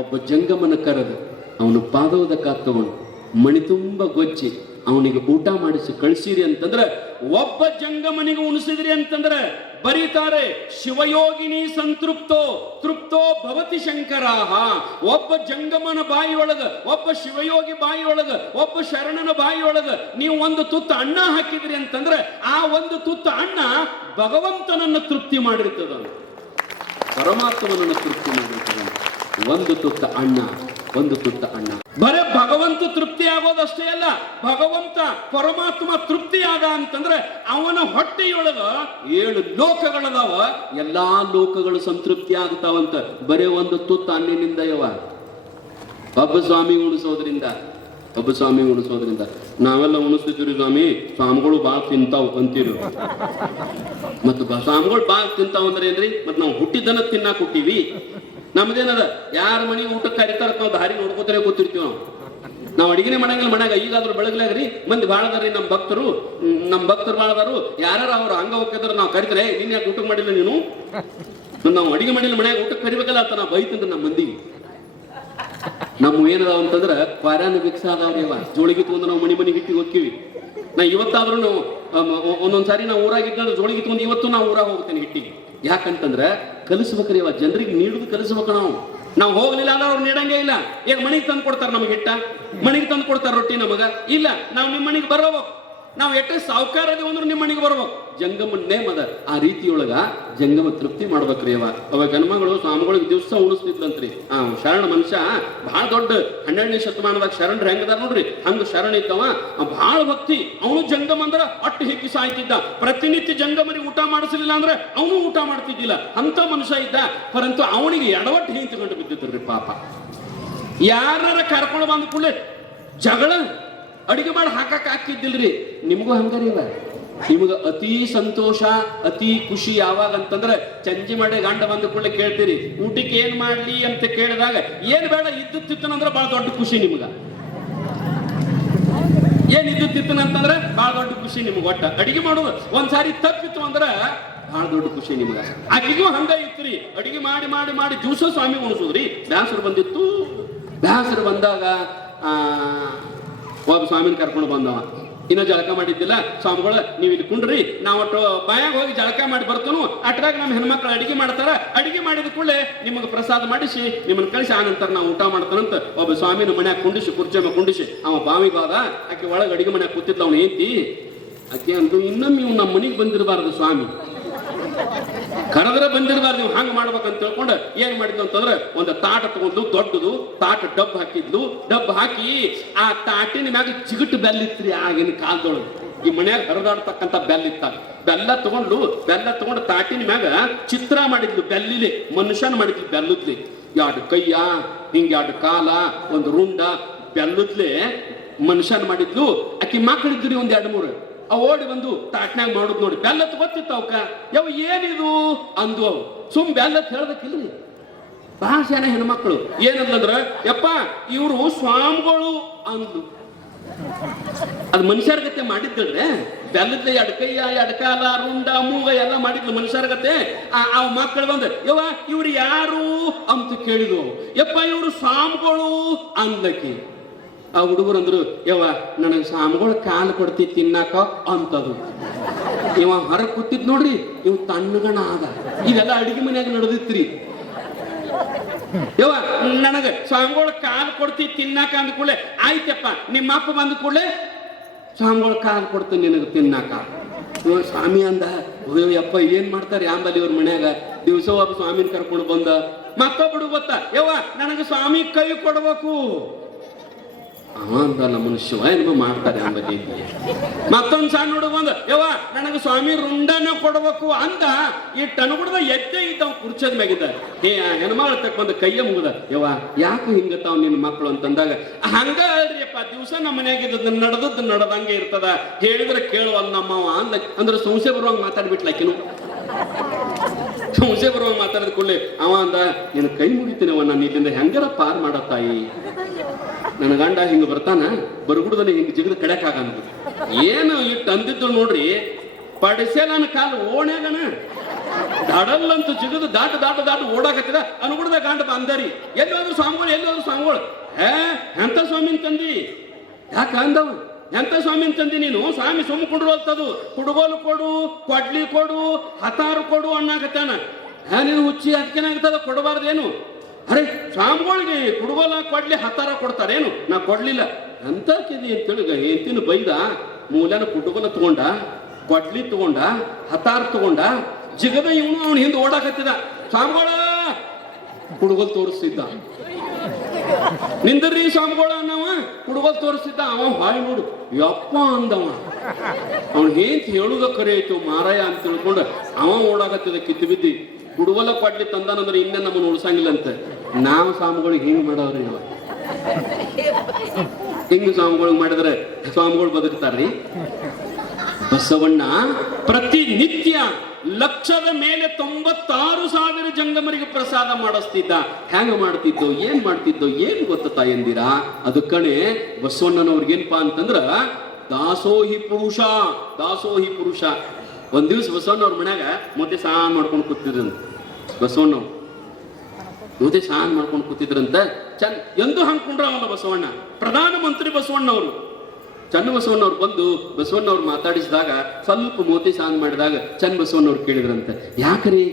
S1: ಒಬ್ಬ ಜಂಗಮನ ಕರೆದು, ಅವನು ಪಾದೋದಕ ತಗೊಂಡು, ಮಣಿ ತುಂಬ ಗೊಜ್ಜಿ ಅವನಿಗೆ ಊಟ ಮಾಡಿಸಿ ಕಳಿಸಿರಿ ಅಂತಂದ್ರೆ, ಒಬ್ಬ ಜಂಗಮನಿಗೆ ಉಣಿಸಿದ್ರಿ ಅಂತಂದ್ರೆ ಬರೀತಾರೆ, ಶಿವಯೋಗಿನಿ ಸಂತೃಪ್ತೋ, ತೃಪ್ತೋ ಭವತಿ ಶಂಕರಾಹ. ಒಬ್ಬ ಜಂಗಮನ ಬಾಯಿಯೊಳಗ, ಒಬ್ಬ ಶಿವಯೋಗಿ ಬಾಯಿಯೊಳಗ, ಒಬ್ಬ ಶರಣನ ಬಾಯಿಯೊಳಗ ನೀವು ಒಂದು ತುತ್ತ ಅಣ್ಣ ಹಾಕಿದ್ರಿ ಅಂತಂದ್ರೆ, ಆ ಒಂದು ತುತ್ತ ಅಣ್ಣ ಭಗವಂತನನ್ನು ತೃಪ್ತಿ ಮಾಡಿರ್ತದ ಪರಮಾತ್ಮನನ್ನು ತೃಪ್ತಿ ಮಾಡಿರ್ತದ ಒಂದು ತುತ್ತ ಅಣ್ಣ ಒಂದು ತುತ್ತ ಅಣ್ಣ. ಬರೇ ಭಗವಂತ ತೃಪ್ತಿ ಆಗೋದಷ್ಟೇ ಅಲ್ಲ ಭಗವಂತ ಪರಮಾತ್ಮ ತೃಪ್ತಿ ಆದ ಅಂತಂದ್ರೆ ಅವನ ಹೊಟ್ಟೆಯೊಳಗ ಏಳು ಲೋಕಗಳದಾವ ಎಲ್ಲಾ ಲೋಕಗಳು ಸಂತೃಪ್ತಿ ಆಗ್ತಾವಂತ. ಬರೇ ಒಂದು ತುತ್ತ ಅಣ್ಣಿನಿಂದ ಯವ ಒಬ್ಬ ಸ್ವಾಮಿ ಉಣಿಸೋದ್ರಿಂದ ಒಬ್ಬ ಸ್ವಾಮಿ ಉಣಿಸೋದ್ರಿಂದ. ನಾವೆಲ್ಲ ಉಣಿಸ್ತಿದ್ರಿ ಸ್ವಾಮಿ ಸ್ವಾಮಿಗಳು ಬಾಳ್ ತಿಂತಾವ್ ಅಂತೀರು. ಮತ್ತು ಸ್ವಾಮಿಗಳು ಬಾಳ್ ತಿಂತಾವ್ ಅಂದ್ರೆ ಏನ್ರಿ ಮತ್ ನಾವು ಹುಟ್ಟಿದ್ದನ್ನ ತಿನ್ನಾಕ್ ಹುಟ್ಟಿವಿ. ನಮ್ದೇನದ? ಯಾರ ಮನೆ ಊಟಕ್ಕೆ ಕರಿತಾರಪ್ಪ ದಾರಿ ನೋಡ್ಕೋತಾರೆ ಕೂತಿರ್ತೀವಿ ನಾವು. ನಾವು ಅಡಿಗೆನೆ ಮಾಡಂಗಿಲ್ಲ ಮನ್ಯಾಗ, ಈಗಾದ್ರೂ ಬೆಳಗ್ಲಾಗ್ರಿ, ಮಂದಿ ಭಾಳ ಅದಾರಿ ನಮ್ಮ ಭಕ್ತರು ನಮ್ಮ ಭಕ್ತರು ಬಾಳದಾರು ಯಾರು ಅವ್ರು ಹಂಗ ಹೋಗ್ತಿದ್ರು ನಾವು ಕರಿತಾರೆ ನಿನ್ನ ಯಾಕೆ ಊಟಕ್ಕೆ ಮಾಡಿಲ್ಲ ನೀನು? ನಾವು ಅಡಿಗೆ ಮಾಡಿಲ್ಲ ಮನ್ಯಾಗ ಊಟಕ್ಕೆ ಕರಿಬೇಕಲ್ಲ ಅಂತ ನಾವು ಬೈತಂದ್ರೆ ನಮ್ಮ ಮಂದಿಗೆ. ನಮ್ಮ ಏನದಾವ ಅಂತಂದ್ರ ಕ್ವಾರ್ಯಾನ ಭಿಕ್ಷ ಅದಾವ್ರಿ ಜೋಳಿಗೆ ತಗೊಂಡು ನಾವು ಮನಿ ಮನಿ ಹಿಟ್ಟಿಗೆ ಹೋಗ್ತೀವಿ. ನಾ ಇವತ್ತಾದ್ರೂ ಒಂದೊಂದ್ಸಾರಿ ನಾವು ಊರಾಗ ಜೋಳಿಗೆ ತಗೊಂಡು ಇವತ್ತು ನಾವು ಊರಾಗ ಹೋಗ್ತೇನೆ ಹಿಟ್ಟಿಗೆ. ಯಾಕಂತಂದ್ರ ಕಲಿಸ್ಬೇಕ್ರಿ ಅವ ಜನರಿಗೆ ನೀಡುದು ಕಲಿಸ್ಬೇಕು ನಾವು. ನಾವು ಹೋಗ್ಲಿಲ್ಲ ಅಂದ್ರೆ ಅವ್ರು ನೀಡಂಗೆ ಇಲ್ಲ. ಈಗ ಮನೆಗೆ ತಂದು ಕೊಡ್ತಾರ ನಮಗೆ ಇಟ್ಟ ಮನೆಗೆ ತಂದು ಕೊಡ್ತಾರ ರೊಟ್ಟಿ ನಮಗ? ಇಲ್ಲ, ನಾವು ನಿಮ್ಮ ಮನೆಗೆ ಬರೋಬೇಕು. ನಾವು ಎಷ್ಟೇ ಸಾವುಕಾರ ಅಂದ್ರೆ ನಿಮ್ಮ ಮನೆಗೆ ಬರ್ಬೇಕು. ಜಂಗಮ ನೇಮದ ಆ ರೀತಿಯೊಳಗ ಜಂಗಮ ತೃಪ್ತಿ ಮಾಡ್ಬೇಕ್ರಿ ಅವ. ಅವ ಗನ್ಮಗಳು ಸ್ವಾಮಿಗಳಿಗೆ ದಿವಸ ಉಣಿಸ್ತಿದ್ಲಂತ್ರಿ ಆ ಶರಣ ಮನುಷ್ಯ ಬಹಳ ದೊಡ್ಡ ಹನ್ನೆರಡನೇ ಶತಮಾನದಾಗ ಶರಣರು ಹೆಂಗದಾರ ನೋಡ್ರಿ. ಹಂಗ ಶರಣ ಇದ್ದವ. ಬಹಳ ಭಕ್ತಿ. ಅವನು ಜಂಗಮ ಅಂದ್ರ ಅಟ್ಟು ಹಿಕ್ಕಿ ಸಾಯ್ತಿದ್ದ. ಪ್ರತಿನಿತ್ಯ ಜಂಗಮರಿ ಊಟ ಮಾಡಿಸಲಿಲ್ಲ ಅಂದ್ರೆ ಅವನು ಊಟ ಮಾಡ್ತಿದ್ದಿಲ್ಲ. ಅಂತ ಮನುಷ್ಯ ಇದ್ದ. ಪರಂತು ಅವನಿಗೆ ಎಡವಟ್ಟು ಹಿಂತಕೊಂಡು ಬಿದ್ದಿದ್ರಿ ಪಾಪ. ಯಾರ ಕರ್ಕೊಂಡು ಬಂದ ಕೂಡಲೇ ಜಗಳ ಅಡಿಗೆ ಮಾಡಿ ಹಾಕಕ್ ಹಾಕಿದ್ದಿಲ್ರಿ ನಿಮಗೂ ಹಂಗಾರಿ ಇವ ನಿಮಗ ಅತಿ ಸಂತೋಷ, ಅತಿ ಖುಷಿ ಯಾವಾಗ ಅಂತಂದ್ರೆ ಚಂಜಿ ಮಾಡಿ ಗಂಡ ಬಂದ ಕೂಡಲೇ ಕೇಳ್ತೀರಿ ಊಟಕ್ಕೆ ಏನ್ ಮಾಡ್ಲಿ ಅಂತ ಕೇಳಿದಾಗ ಏನ್ ಬೇಡ ಇದ್ದು ತಿತ್ತನಂದ್ರೆ ಬಹಳ ದೊಡ್ಡ ಖುಷಿ ನಿಮ್ಗ. ಏನ್ ಅಂತಂದ್ರೆ ಬಹಳ ದೊಡ್ಡ ಖುಷಿ ನಿಮ್ಗೆ ಒಟ್ಟ. ಅಡಿಗೆ ಮಾಡೋದು ಒಂದ್ಸಾರಿ ತಪ್ಪಿತ್ತು ಅಂದ್ರೆ ಬಹಳ ದೊಡ್ಡ ಖುಷಿ ನಿಮ್ಗ. ಆಕಿಗೂ ಹಂಗ ಇತ್ರಿ. ಅಡಿಗೆ ಮಾಡಿ ಮಾಡಿ ಮಾಡಿ ಜ್ಯೂಸ ಸ್ವಾಮಿ ಉಣಿಸೋದ್ರಿ. ಬ್ಯಾಸರು ಬಂದಿತ್ತು. ಬ್ಯಾಸರು ಬಂದಾಗ, ಆ ಒಬ್ಬ ಸ್ವಾಮಿನ ಕರ್ಕೊಂಡು ಬಂದವ. ಇನ್ನ ಜಳಕ ಮಾಡಿದ್ದಿಲ್ಲ. ಸ್ವಾಮಿಗಳ, ನೀವು ಇಲ್ಲಿ ಕುಂಡ್ರಿ. ನಾವು ಬಾಯಾಗ ಹೋಗಿ ಜಳಕ ಮಾಡಿ ಬರ್ತನು. ಅಟ್ರಾಗ ನಮ್ಮ ಹೆಣ್ಮಕ್ಳು ಅಡಿಗೆ ಮಾಡ್ತಾರ. ಅಡಿಗೆ ಮಾಡಿದ ಕೂಡಲೇ ನಿಮಗೆ ಪ್ರಸಾದ ಮಾಡಿಸಿ ನಿಮ್ಮನ್ನ ಕಳಿಸಿ ಆನಂತರ ನಂತರ ನಾವು ಊಟ ಮಾಡ್ತಾನಂತ ಒಬ್ಬ ಸ್ವಾಮಿನ ಮನ್ಯಾಗ ಕುಂಡಿಸಿ ಕುರ್ಚಿ ಕುಂಡಿಸಿ ಅವ ಬಾವಿಗೆ ಹೋದ. ಆಕೆ ಒಳಗೆ ಅಡಿಗೆ ಮನ್ಯಾಗ ಕೂತಿದ್ಲ ಅವನು ಏಂತಿ ಆಕೆ ಅಂದ್ರು ಇನ್ನೊಮ್ಮೆ ಇವ್ ನಮ್ಮ ಮನೆಗೆ ಬಂದಿರಬಾರದು ಸ್ವಾಮಿ. ಕರೆದ್ರೆ ಬಂದಿರಬಾರ್ದು, ನೀವು ಹಂಗ್ ಮಾಡ್ಬೇಕಂತ ತಿಳ್ಕೊಂಡು ಏನ್ ಮಾಡಿದ್ಲು ಅಂತಂದ್ರೆ ಒಂದು ತಾಟ ತಗೊಂಡು ದೊಡ್ಡದು, ತಾಟ ಡಬ್ ಹಾಕಿದ್ಲು. ಡಬ್ ಹಾಕಿ ಆ ತಾಟಿನ ಮ್ಯಾಗ ಚಿಗಟ್ ಬೆಲ್ಲಿತ್ರಿ ಆಗಿನ ಕಾಲದೊಳಗೆ. ಈ ಮನ್ಯಾಗ ಹರಿದಾಡ್ತಕ್ಕಂಥ ಬೆಲ್ಲಿತ್ತ ಬೆಲ್ಲ ತಗೊಂಡು ಬೆಲ್ಲ ತಗೊಂಡು ತಾಟಿನ ಮ್ಯಾಗ ಚಿತ್ರ ಮಾಡಿದ್ಲು, ಬೆಲ್ಲಿಲಿ. ಮನುಷ್ಯನ ಮಾಡಿದ್ಲು ಬೆಲ್ಲದ್ಲಿ. ಎರಡು ಕೈಯ, ಹಿಂಗ ಎರಡು ಕಾಲ, ಒಂದು ರುಂಡ ಬೆಲ್ಲದ್ಲೆ ಮನುಷ್ಯನ ಮಾಡಿದ್ಲು. ಆಕಿ ಮಕ್ಕಳಿದ್ರಿ ಒಂದ್ ಎರಡು ಮೂರು. ಅವ್ ಓಡಿ ಬಂದು ತಾಟ್ನಾಗ ಮಾಡುದು ನೋಡಿ. ಬೆಲ್ಲತ್ ಗೊತ್ತಿತ್ತು ಅವಕ ಯಾವ ಏನಿದು? ಅಂದು ಅವು. ಸುಮ್ ಬೆಲ್ಲತ್ ಹೇಳ್ಬೇಕಿಲ್ರಿ? ಬಹಳ ಜನ ಹೆಣ್ಮಕ್ಳು. ಏನಂದ್ರ ಯಪ್ಪ, ಇವರು ಸ್ವಾಮಿಗಳು ಅಂದ್ಲು. ಅದು ಮನುಷ್ಯರ ಗತೆ ಮಾಡಿದ್ದಳ್ರೆ ಬೆಲ್ಲದ ಎಡಕೈಯ ಎಡಕಾಲ ರುಂಡ, ಮೂಗ ಎಲ್ಲ ಮಾಡಿದ್ಲು ಮನುಷ್ಯರ ಗತೆ. ಆ ಮಕ್ಕಳು ಬಂದ, ಯವ್ವ, ಇವ್ರು ಯಾರು ಅಂತ ಕೇಳಿದ್ವು. ಯಪ್ಪ, ಇವರು ಸ್ವಾಮಿಗಳು ಅಂದ್ಲಕಿ. ಆ ಹುಡುಗರು ಅಂದ್ರು, ಯವ್ವ, ನನಗೆ ಸ್ವಾಮಿಗಳು ಕಾಲು ಕೊಡ್ತಿ ತಿನ್ನಾಕ ಅಂತದು. ಇವ ಹೊರ ಕೂತಿದ್ ನೋಡ್ರಿ, ಇವ್ ತಣ್ಣಗಣ ಆದ. ಇದೆಲ್ಲ ಅಡಿಗೆ ಮನ್ಯಾಗ ನಡೆದಿತ್ರಿ. ಯವ್ವ, ನನಗ ಸ್ವಾಮಿಗಳು ಕಾಲು ಕೊಡ್ತಿ ತಿನ್ನಾಕ ಅಂದ ಕೂಡಲೇ ಆಯ್ತಪ್ಪ ನಿಮ್ಮ ಅಪ್ಪ ಬಂದ ಕೂಡಲೇ ಸ್ವಾಮಿಗಳು ಕಾಲು ಕೊಡ್ತೀನಿ ನಿನಗೆ ತಿನ್ನಾಕ. ಇವ ಸ್ವಾಮಿ ಅಂದ, ಅಯ್ಯೋ ಯಪ್ಪ, ಏನ್ ಮಾಡ್ತಾರೆ ಯಾಂಬಲ್ಲಿ ಇವ್ರ ಮನ್ಯಾಗ? ದಿವಸ ಒಬ್ಬ ಸ್ವಾಮಿನ ಕರ್ಕೊಂಡು ಬಂದ. ಮತ್ತೊಬ್ಬಡು ಗೊತ್ತ, ಯವ್ವ, ನನಗೆ ಸ್ವಾಮಿ ಕೈ ಕೊಡ್ಬೇಕು. ಅವ ಅಂತ ನಮ್ಮನ್ನ ಶಿವ ಏನೋ ಮಾಡ್ತಾರೆ ಅಂಬಲ್ಲಿ ಮತ್ತೊಂದ್ ಸಣ್ಣ ಹುಡುಗ ಬಂದ, ಯವ್ವ, ನನಗೆ ಸ್ವಾಮಿ ರುಂಡನ ಕೊಡಬೇಕು ಅಂತ ಈ ಟನಗುಡ್ದ ಎದ್ದೆ ಇದ್ದವ್ ಕುರ್ಚದ ಮ್ಯಾಗಿದ್ದ ಏ ಹೆಣ್ಮಾಳ ತಕ್ಕ ಕೈಯ ಮುಗಿದ, ಯವ್ವ, ಯಾಕೆ ಹಿಂಗತ್ತಾವ ನಿನ್ನ ಮಕ್ಕಳು ಅಂತಂದಾಗ ಹಂಗ ಹೇಳ್ರಿಯಪ್ಪ ದಿವಸ ನಮ್ಮ ಮನ್ಯಾಗ ಇದ್ದದ್ದು ನಡೆದದ್ದು ನಡೆದಂಗೆ ಇರ್ತದ, ಹೇಳಿದ್ರೆ ಕೇಳುವಲ್ಲ ನಮ್ಮವ ಅಂದ, ಅಂದ್ರೆ ಸಂಶಯ ಬರುವಂಗ ಮಾತಾಡ್ಬಿಟ್ಲಾಕಿನು ಸಂಶಯ ಬರುವಂಗ ಮಾತಾಡಿದ ಕೂಡಲೇ, ಅವ ಅಂದ ನಿನ್ನ ಕೈ ಮುಗಿತೀನವ ನಾನು ಇಲ್ಲಿಂದ ಹೆಂಗಾರ ಪಾರ್ ಮಾಡ ತಾಯಿ ನನ್ನ ಗಂಡ ಹಿಂಗ ಬರ್ತಾನ, ಬರ್ಗುಡ್ದಲ್ಲಿ ಹಿಂಗ ಜಿಗಿದು ಆಗಂತ ಏನು ಇಟ್ಟು ಅಂದಿದ್ದು ನೋಡ್ರಿ, ಪಡಿಸೆ ನನ್ನ ಕಾಲು ಓಣ್ಯಾಗನ. ದಡಲ್ಲಂತೂ ಜಿಗದು ದಾಟ ದಾಟ ದಾಟ ಓಡಾಕತ್ತಿದ, ಅನುಗುಣದ ಗಂಡ ಬಂದರಿ ಎಲ್ಲಿ ಹೋದ್ರು ಸ್ವಾಮಿಗಳು ಎಲ್ಲಿ ಹೋದ್ರು ಸ್ವಾಮಿಗಳು. ಹೇ, ಎಂತ ಸ್ವಾಮಿನ ತಂದಿ? ಯಾಕ ಅಂದವು? ಎಂತ ಸ್ವಾಮಿನ ತಂದಿ ನೀನು? ಸ್ವಾಮಿ ಸುಮ್ಮ ಕುಂಡ್ರೋಲ್ತದು ಕುಡುಗೋಲು ಕೊಡು, ಕೊಡ್ಲಿ ಕೊಡು, ಹತಾರು ಕೊಡು ಅಣ್ಣಾಕತ್ತಾನ ಹಾ, ನೀನು ಹುಚ್ಚಿ ಅದಕ್ಕೇನಾಗ್ತದ ಕೊಡಬಾರ್ದೇನು? ಅರೆ, ಸ್ವಾಮಿಗಳಿಗೆ ಕುಡುಗೋಲ ಕೊಡ್ಲಿ, ಹತ್ತಾರ ಕೊಡ್ತಾರೇನು? ನಾ ಕೊಡ್ಲಿಲ್ಲ. ಅಂತ ಕೆದಿ ಅಂತೇಳಿ ಹೆಂತಿನ ಬೈದ ಮೂಲನ ಕುಡುಗೋಲ ತಗೊಂಡ, ಕೊಡ್ಲಿ ತಗೊಂಡ ಹತಾರ ತಗೊಂಡ, ಜಿಗದ ಇವನು ಅವನು ಹಿಂದೆ ಓಡಾಕತ್ತಿದ. ಸ್ವಾಮಿಗಳ, ಕುಡುಗೋಲ್ ತೋರಿಸ್ತಿದ್ದ. ನಿಂದ್ರಿ ಸ್ವಾಮಿಗಳ ಅನ್ನವ, ಕುಡುಗೋಲ್ ತೋರಿಸ್ತಿದ್ದ. ಅವ ಬಾಯಿ ನೋಡು. ಯಪ್ಪ ಅಂದವ. ಅವನು ಹೇಂತ ಹೇಳುದ ಕರೆ ಆಯ್ತು, ಮಾರಾಯ ಅಂತ ತಿಳ್ಕೊಂಡು ಅವ ಓಡಾಕತ್ತಿದ ಕಿತ್ತು ಬಿದ್ದಿ. ಕುಡುಗೋಲ ಕೊಡ್ಲಿ ತಂದಾನಂದ್ರೆ ಇನ್ನೇ ನಮ್ಮನ್ನು ಉಳ್ಸಂಗಿಲ್ಲ ಅಂತ. ನಾವು ಸ್ವಾಮಿಗಳಿಗೆ ಹಿಂಗ್ ಮಾಡೋರು ಇವಾಗ ಹಿಂಗ್ ಸ್ವಾಮಿಗಳಿಗೆ ಮಾಡಿದ್ರೆ ಸ್ವಾಮಿಗಳು ಬದುಕ್ತಾರ್ರಿ. ಬಸವಣ್ಣ ಪ್ರತಿನಿತ್ಯ ಲಕ್ಷದ ಮೇಲೆ ತೊಂಬತ್ತಾರು ಸಾವಿರ ಜಂಗಮರಿಗೆ ಪ್ರಸಾದ ಮಾಡಿಸ್ತಿದ್ದ. ಹೆಂಗ ಮಾಡ್ತಿದ್ದೋ, ಏನ್ ಮಾಡ್ತಿದ್ದೋ, ಏನ್ ಗೊತ್ತಾ ಎಂದಿರಾ ಅದಕ್ಕಣೆ ಬಸವಣ್ಣನವ್ರಿಗೆ ಏನಪ್ಪಾ ಅಂತಂದ್ರ, ದಾಸೋಹಿ ಪುರುಷ ದಾಸೋಹಿ ಪುರುಷ. ಒಂದ್ ದಿವ್ಸ ಬಸವಣ್ಣವ್ರ ಮನ್ಯಾಗ ಮತ್ತೆ ಸ್ನಾನ ಮಾಡ್ಕೊಂಡು ಕೂತಿದ್ರು ಬಸವಣ್ಣವ್ರು. ಮುದ್ದೆ ಶಾಂಗ್ ಮಾಡ್ಕೊಂಡು ಕೂತಿದ್ರಂತ ಚನ್ ಎಂದು ಹಂಕೊಂಡ್ರ ಅವನ ಬಸವಣ್ಣ. ಪ್ರಧಾನಮಂತ್ರಿ ಬಸವಣ್ಣವರು. ಚನ್ನ ಬಸವಣ್ಣವ್ರು ಬಂದು ಬಸವಣ್ಣವ್ರು ಮಾತಾಡಿಸಿದಾಗ ಸ್ವಲ್ಪ ಮೋತಿ ಸಾನ್ ಮಾಡಿದಾಗ ಚನ್ನ ಬಸವಣ್ಣವ್ರು ಕೇಳಿದ್ರಂತೆ. ಯಾಕ್ರಿ?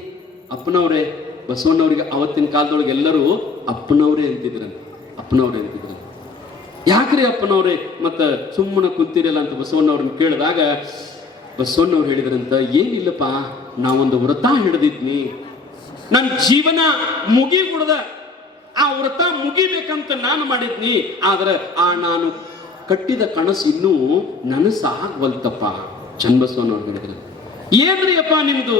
S1: ಅಪ್ಪನವ್ರೆ, ಬಸವಣ್ಣವ್ರಿಗೆ ಅವತ್ತಿನ ಕಾಲದೊಳಗೆ ಎಲ್ಲರೂ ಅಪ್ಪನವ್ರೇ ಅಂತಿದ್ರಂತೆ. ಅಪ್ಪನವ್ರೇ ಅಂತಿದ್ರಂತೆ. ಯಾಕ್ರಿ ಅಪ್ಪನವ್ರೆ? ಮತ್ತೆ ಸುಮ್ಮನೆ ಕುಂತಿರಲ್ಲ ಅಂತ ಬಸವಣ್ಣವ್ರನ್ನ ಕೇಳಿದಾಗ ಬಸವಣ್ಣವ್ರು ಹೇಳಿದ್ರಂತ, ಏನಿಲ್ಲಪ್ಪ, ನಾವೊಂದು ವ್ರತ ಹಿಡಿದಿದ್ನಿ. ನನ್ನ ಜೀವನ ಮುಗಿ ಮುಗಿಗುಡ್ದ ಆ ವ್ರತ ಮುಗಿಬೇಕಂತ ನಾನು ಮಾಡಿದ್ನಿ, ಆದ್ರೆ ಆ ನಾನು ಕಟ್ಟಿದ ಕನಸು ಇನ್ನೂ ನನಸಾಗವಲ್ತಪ್ಪ ಚನ್ನಬಸವನವ್ರು ಹೇಳಿದ್ರು. ಏನ್ರಿ ಅಪ್ಪ ನಿಮ್ದು?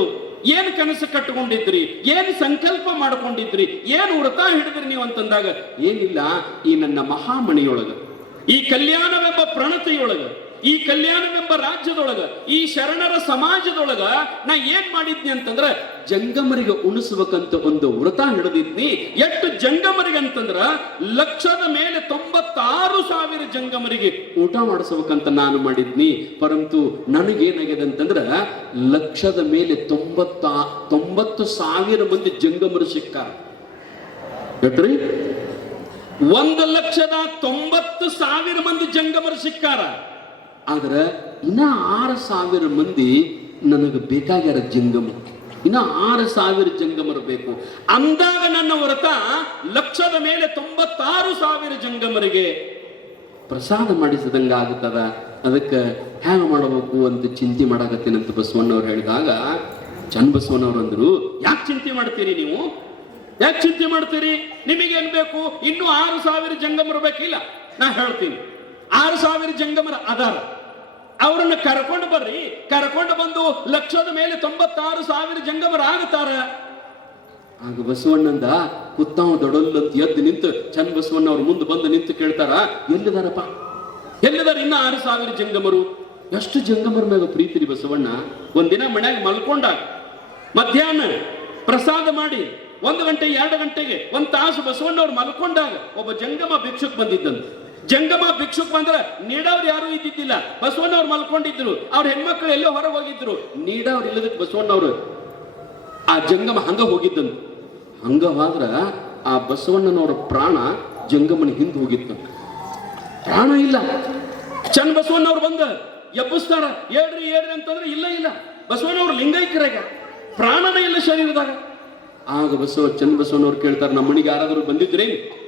S1: ಏನ್ ಕನಸು ಕಟ್ಟಿಕೊಂಡಿದ್ರಿ ಏನ್ ಸಂಕಲ್ಪ ಮಾಡ್ಕೊಂಡಿದ್ರಿ? ಏನ್ ವ್ರತ ಹಿಡಿದ್ರಿ ನೀವು ಅಂತಂದಾಗ, ಏನಿಲ್ಲ, ಈ ನನ್ನ ಮಹಾಮಣಿಯೊಳಗ, ಈ ಕಲ್ಯಾಣವೆಂಬ ಪ್ರಣತಿಯೊಳಗ, ಈ ಕಲ್ಯಾಣವೆಂಬ ರಾಜ್ಯದೊಳಗ, ಈ ಶರಣರ ಸಮಾಜದೊಳಗ ನಾ ಏನ್ ಮಾಡಿದ್ನಿ ಅಂತಂದ್ರ ಜಂಗಮರಿಗೆ ಉಣಿಸ್ಬೇಕಂತ ಒಂದು ವ್ರತ ಹಿಡಿದಿದ್ನಿ ಎಷ್ಟು ಜಂಗಮರಿಗೆ ಅಂತಂದ್ರ ಲಕ್ಷದ ಮೇಲೆ ತೊಂಬತ್ತಾರು ಸಾವಿರ ಜಂಗಮರಿಗೆ ಊಟ ಮಾಡಿಸ್ಬೇಕಂತ ನಾನು ಮಾಡಿದ್ನಿ. ಪರಂತು ನನಗೇನಾಗಿದೆ ಅಂತಂದ್ರ ಲಕ್ಷದ ಮೇಲೆ ತೊಂಬತ್ತ, ತೊಂಬತ್ತು ಸಾವಿರ ಮಂದಿ ಜಂಗಮರು ಸಿಕ್ಕಾರ. ಒಂದು ಲಕ್ಷದ ತೊಂಬತ್ತು ಸಾವಿರ ಮಂದಿ ಜಂಗಮರು ಸಿಕ್ಕಾರ. ಆದ್ರ ಇನ್ನ ಆರು ಸಾವಿರ ಮಂದಿ ನನಗೆ ಬೇಕಾಗ್ಯಾರ ಜಂಗಮ ಇನ್ನ ಆರು ಸಾವಿರ ಜಂಗಮರು ಬೇಕು. ಅಂದಾಗ ನನ್ನ ವ್ರತ ಲಕ್ಷದ ಮೇಲೆ ತೊಂಬತ್ತಾರು ಸಾವಿರ ಜಂಗಮರಿಗೆ ಪ್ರಸಾದ ಮಾಡಿಸಿದಂಗ ಆಗುತ್ತದ ಅದಕ್ಕೆ ಹ್ಯಾಂಗ ಮಾಡಬೇಕು ಅಂತ ಚಿಂತೆ ಮಾಡಾಕತ್ತೇನಂತ ಬಸವಣ್ಣವ್ರು ಹೇಳಿದಾಗ ಚನ್ ಬಸವಣ್ಣವ್ರು ಅಂದ್ರು, ಯಾಕೆ ಚಿಂತೆ ಮಾಡ್ತೀರಿ ನೀವು? ಯಾಕೆ ಚಿಂತೆ ಮಾಡ್ತೀರಿ? ನಿಮಗೇನ್ ಬೇಕು? ಇನ್ನೂ ಆರು ಸಾವಿರ ಜಂಗಮರು ಬೇಕಿಲ್ಲ. ನಾ ಹೇಳ್ತೀನಿ. ಆರು ಸಾವಿರ ಜಂಗಮರ ಅದಾರ ಅವರನ್ನ ಕರ್ಕೊಂಡು ಬರ್ರಿ. ಕರ್ಕೊಂಡು ಬಂದು ಲಕ್ಷದ ಮೇಲೆ ತೊಂಬತ್ತಾರು ಸಾವಿರ ಜಂಗಮರ ಆಗ ಬಸವಣ್ಣಂದ ಕುತ್ತಾವ ದೊಡಲ್ಲಂತ ಎದ್ದು ನಿಂತು ಚೆನ್ನ ಬಸವಣ್ಣ ಅವ್ರ ಮುಂದೆ ಬಂದು ನಿಂತು ಕೇಳ್ತಾರ ಎಲ್ಲಿದಾರಪ್ಪ? ಎಲ್ಲಿದಾರ ಇನ್ನ ಆರು ಸಾವಿರ ಜಂಗಮರು? ಎಷ್ಟು ಜಂಗಮರ ಮ್ಯಾಗ ಪ್ರೀತಿರಿ ಬಸವಣ್ಣ? ಒಂದಿನ ಮನ್ಯಾಗ ಮಲ್ಕೊಂಡಾಗ ಮಧ್ಯಾಹ್ನ ಪ್ರಸಾದ ಮಾಡಿ ಒಂದು ಗಂಟೆ ಎರಡು ಗಂಟೆಗೆ ಒಂದು ತಾಸು ಬಸವಣ್ಣವ್ರು ಮಲ್ಕೊಂಡಾಗ ಒಬ್ಬ ಜಂಗಮ ಭಿಕ್ಷಕ್ ಬಂದಿದ್ದಂತ. ಜಂಗಮ ಭಿಕ್ಷುಕ್ ಬಂದ್ರೆ ನೀಡವ್ರು ಯಾರು ಇದ್ದಿದ್ದಿಲ್ಲ. ಬಸವಣ್ಣವ್ರು ಮಲ್ಕೊಂಡಿದ್ರು. ಅವ್ರ ಹೆಣ್ಮಕ್ಳು ಎಲ್ಲೋ ಹೊರಗೆ ಹೋಗಿದ್ರು. ನೀಡವ್ರು ಇಲ್ಲದಕ್ಕೆ ಬಸವಣ್ಣವ್ರು. ಆ ಜಂಗಮ ಹಂಗ ಹೋಗಿದ್ದನು. ಹಂಗ ಹೋದ್ರ ಆ ಬಸವಣ್ಣನವರ ಪ್ರಾಣ ಜಂಗಮನ ಹಿಂದೆ ಹೋಗಿತ್ತು. ಪ್ರಾಣ ಇಲ್ಲ. ಚನ್ನ ಬಸವಣ್ಣವ್ರು ಬಂದ. ಎಬ್ಬಿಸ್ತಾರ. ಹೇಳ್ರಿ ಹೇಳ್ರಿ ಅಂತಂದ್ರೆ ಇಲ್ಲ ಇಲ್ಲ. ಬಸವಣ್ಣವ್ರು ಲಿಂಗೈಕ್ಯರಾಗ ಪ್ರಾಣನೇ ಇಲ್ಲ ಶರೀರದಾಗ. ಆಗ ಬಸವ ಚನ್ನ ಬಸವಣ್ಣವ್ರು ಕೇಳ್ತಾರೆ ನಮ್ಮ ಮನೆಗೆ ಯಾರಾದರೂ ಬಂದಿದ್ರೇನು?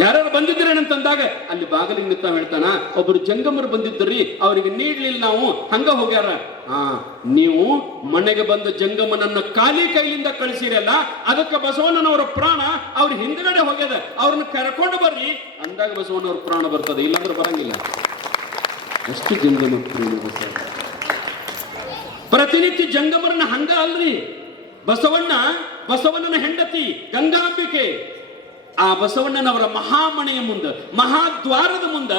S1: ಯಾರು ಬಂದಿದ್ದೀರೇನಂತಂದಾಗ ಅಲ್ಲಿ ಬಾಗಿಲಿಗೆ ಹೇಳ್ತಾನ, ಒಬ್ರು ಜಂಗಮರು ಬಂದಿದ್ದರಿ, ಅವರಿಗೆ ನೀಡ್ಲಿಲ್ಲ ನಾವು, ಹಂಗ ಹೋಗ್ಯಾರ. ಆ, ನೀವು ಮನೆಗೆ ಬಂದ ಜಂಗಮನನ್ನ ಖಾಲಿ ಕೈಯಿಂದ ಕಳಿಸಿರಲ್ಲ ಅದಕ್ಕೆ ಬಸವಣ್ಣನವರ ಪ್ರಾಣ ಅವ್ರ ಹಿಂದ್ಗಡೆ ಹೋಗ್ಯದ, ಅವ್ರನ್ನ ಕರ್ಕೊಂಡು ಬರ್ರಿ. ಅಂದಾಗ ಬಸವಣ್ಣವ್ರ ಪ್ರಾಣ ಬರ್ತದೆ, ಇಲ್ಲಾಂದ್ರೆ ಬರಂಗಿಲ್ಲ. ಎಷ್ಟು ಜಂಗಮ ಪ್ರತಿನಿತ್ಯ ಜಂಗಮರನ್ನ ಹಂಗ ಅಲ್ರಿ. ಬಸವಣ್ಣ, ಬಸವಣ್ಣನ ಹೆಂಡತಿ, ಗಂಗಾಂಬಿಕೆ ಆ ಬಸವಣ್ಣನವರ ಮಹಾಮಣೆಯ ಮುಂದ, ಮಹಾದ್ವಾರದ ಮುಂದ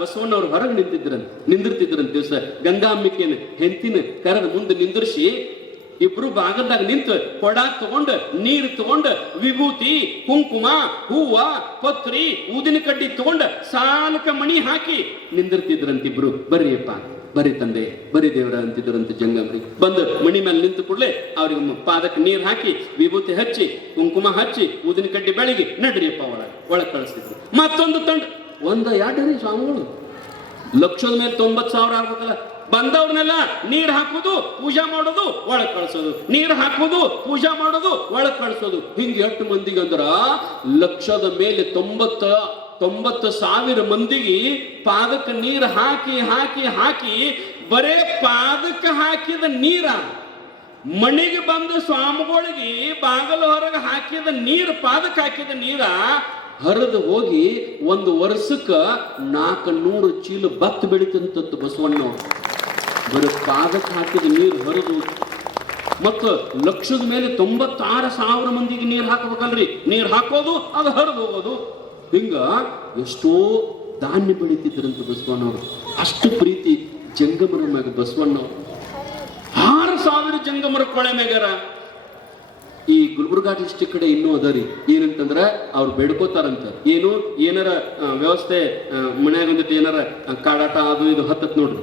S1: ಬಸವಣ್ಣವ್ರು ಹೊರಗೆ ನಿಂತಿದ್ರಂತ, ನಿಂದಿರ್ತಿದ್ರಂತ ದಿವಸ. ಗಂಗಾಂಬಿಕೆನ ಹೆಂತಿನ ಕರೆದ ಮುಂದೆ ನಿಂದಿರಿಸಿ ಇಬ್ರು ಭಾಗದಾಗ ನಿಂತು ಕೊಡ ತಗೊಂಡು, ನೀರು ತಗೊಂಡು, ವಿಭೂತಿ, ಕುಂಕುಮ, ಹೂವ, ಪತ್ರಿ, ಊದಿನ ಕಡ್ಡಿ ತಗೊಂಡು ಸಾಲಕ ಮಣಿ ಹಾಕಿ ನಿಂದಿರ್ತಿದ್ರಂತಿಬ್ರು ಬರ್ರಿಯಪ್ಪ. ಬರೀ ತಂದೆ, ಬರೀ ದೇವರ ಅಂತಿದ್ದರಂತ ಜಂಗಮರಿ. ಬಂದು ಮಣಿ ಮೇಲೆ ನಿಂತು ಕೂಡಲೇ ಅವ್ರಿಗೆ ಪಾದಕ್ಕೆ ನೀರು ಹಾಕಿ, ವಿಭೂತಿ ಹಚ್ಚಿ, ಕುಂಕುಮ ಹಚ್ಚಿ, ಊದಿನ ಕಡ್ಡಿ ಬೆಳಗಿ ನಡ್ರಿಯಪ್ಪ ಒಳಗೆ ಒಳಗೆ ಕಳಿಸ್ತಿದ್ರು. ಮತ್ತೊಂದು ತಂಡ. ಒಂದ ಎರಡನೇ ಸ್ವಾಮಿಗಳು. ಲಕ್ಷದ ಮೇಲೆ ತೊಂಬತ್ತು ಸಾವಿರ ಆಗ್ಬೇಕಲ್ಲ. ಬಂದವ್ರನ್ನೆಲ್ಲ ನೀರು ಹಾಕೋದು, ಪೂಜಾ ಮಾಡೋದು, ಒಳಗ್ ಕಳಿಸೋದು. ನೀರು ಹಾಕೋದು, ಪೂಜಾ ಮಾಡೋದು, ಒಳಗೆ ಕಳಿಸೋದು. ಹಿಂಗೆ ಎಷ್ಟು ಮಂದಿಗೆ ಅಂದ್ರ ಲಕ್ಷದ ಮೇಲೆ ತೊಂಬತ್ತ ತೊಂಬತ್ತು ಸಾವಿರ ಮಂದಿಗೆ ಪಾದಕ್ಕೆ ನೀರು ಹಾಕಿ ಹಾಕಿ ಹಾಕಿ, ಬರೇ ಪಾದಕ್ಕೆ ಹಾಕಿದ ನೀರ. ಮಣಿಗೆ ಬಂದ ಸ್ವಾಮಿಗಳಿಗೆ ಬಾಗಲ ಹೊರಗೆ ಹಾಕಿದ ನೀರು ಪಾದಕ್ಕೆ ಹಾಕಿದ ನೀರ ಹರಿದು ಹೋಗಿ ಒಂದು ವರ್ಷಕ್ಕೆ ನಾಲ್ಕು ನೂರು ಚೀಲ ಭತ್ತ ಬೆಳಿತಂತ ಬಸವಣ್ಣವ್ರು ಬರೀ ಪಾದಕ್ಕೆ ಹಾಕಿದ ನೀರು ಹರಿದು ಮತ್ತು ಲಕ್ಷದ ಮೇಲೆ ತೊಂಬತ್ತಾರು ಸಾವಿರ ಮಂದಿಗೆ ನೀರು ಹಾಕಬೇಕಲ್ರಿ? ನೀರು ಹಾಕೋದು, ಅದು ಹರಿದು ಹೋಗೋದು. ಹಿಂಗ ಎಷ್ಟೋ ಧಾನ್ಯ ಬೆಳೀತಿದ್ರಂತ ಬಸವಣ್ಣವ್ರು ಅಷ್ಟು ಪ್ರೀತಿ ಜಂಗಮರ ಮ್ಯಾಗ ಬಸವಣ್ಣವ್ರು ಆರು ಸಾವಿರ ಜಂಗಮರ ಕೊಳೆ ಮ್ಯಾಗಾರ ಈ ಗುಲ್ಬರ್ಗಾ ಡಿಸ್ಟಿಕ್ ಕಡೆ ಇನ್ನೂ ಅದರಿ ಏನಂತಂದ್ರೆ ಅವ್ರು ಬೇಡ್ಕೋತಾರಂತ. ಏನು, ಏನಾರ ವ್ಯವಸ್ಥೆ ಮನ್ಯಾಗ ಒಂದಿಟ್ಟು ಏನಾರ ಕಾಡಾಟ ಅದು ಇದು ಹತ್ತತ್ ನೋಡ್ರಿ.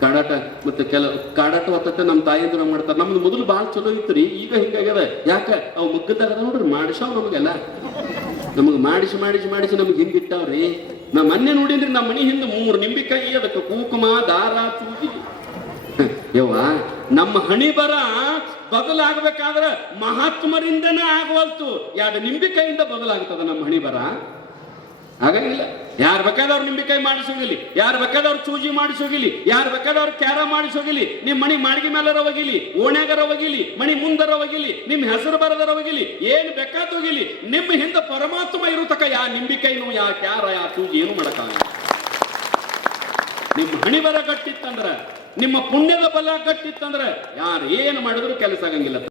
S1: ಕಾಡಾಟ ಮತ್ತೆ ಕೆಲ, ಕಾಡಾಟ ಹತ್ತತ್ತೆ ನಮ್ಮ ತಾಯಿಯಂದ್ರ ಮಾಡ್ತಾರೆ. ನಮ್ದು ಮೊದಲು ಭಾಳ ಚಲೋ ಇತ್ತು ರೀ. ಈಗ ಹಿಂಗಾಗ್ಯದ. ಯಾಕ? ಅವು ಮುಗ್ಗದಾಗ ನೋಡ್ರಿ. ಮಾಡಿಸಾವ್ ನಮಗೆಲ್ಲ. ನಮಗ್ ಮಾಡಿಸಿ ಮಾಡಿಸಿ ಮಾಡಿಸಿ ನಮ್ಗೆ ಹಿಂದಿಟ್ಟವ್ರಿ? ನಾ ಮೊನ್ನೆ ನೋಡಿನ್ರಿ ನಮ್ಮ ಮನೆ ಹಿಂದೆ ಮೂರು ನಿಂಬಿಕಾಯಿ, ಅದಕ್ಕೆ ಕುಂಕುಮ, ದಾರ ಚೂಜಿ ಯವ್ವ, ನಮ್ಮ ಹಣಿ ಬರ ಬದಲಾಗಬೇಕಾದ್ರೆ ಮಹಾತ್ಮರಿಂದನೇ ಆಗವಲ್ತು ಯಾವ ನಿಂಬಿಕಾಯಿಂದ ಬದಲಾಗ್ತದ ನಮ್ಮ ಹಣಿ ಬರ? ಹಾಗಾಗಿಲ್ಲ ಯಾರು ಬೇಕಾದವ್ರು ನಿಂಬಿಕಾಯಿ ಮಾಡಿಸೋಗಿಲಿ? ಯಾರು ಬೇಕಾದವ್ರು ಚೂಜಿ ಮಾಡಿಸೋಗಿಲಿ? ಯಾರು ಬೇಕಾದವ್ರು ಕ್ಯಾರ ಮಾಡಿಸೋಗಿಲಿ? ನಿಮ್ಮ ಮಣಿ ಮಾಳಿಗೆ ಮೇಲರ ಒಗಿಲಿ ಓಣ್ಯಾಗರ ಒಗಿಲಿ ಮಣಿ ಮುಂದರ ಹೋಗಿಲಿ? ನಿಮ್ಮ ಹೆಸರು ಬರದರ ಹೋಗಿಲಿ? ಏನ್ ಬೇಕಾದ ಹೋಗಿಲಿ? ನಿಮ್ಮ ಹಿಂದೆ ಪರಮಾತ್ಮ ಇರುತಕ ಯಾ ನಿಂಬಿಕಾಯಿನೂ ಯಾ ಕ್ಯಾರ, ಯಾ ಚೂಜಿ ಏನು ಮಾಡಕ್ಕಾಗಲ್ಲ. ನಿಮ್ಮ ಹಣಿ ಬರ ಗಟ್ಟಿತ್ತಂದ್ರ, ನಿಮ್ಮ ಪುಣ್ಯದ ಬಲ ಗಟ್ಟಿತ್ತಂದ್ರ, ಯಾರು ಏನು ಮಾಡಿದ್ರು ಕೆಲಸ ಆಗಂಗಿಲ್ಲ.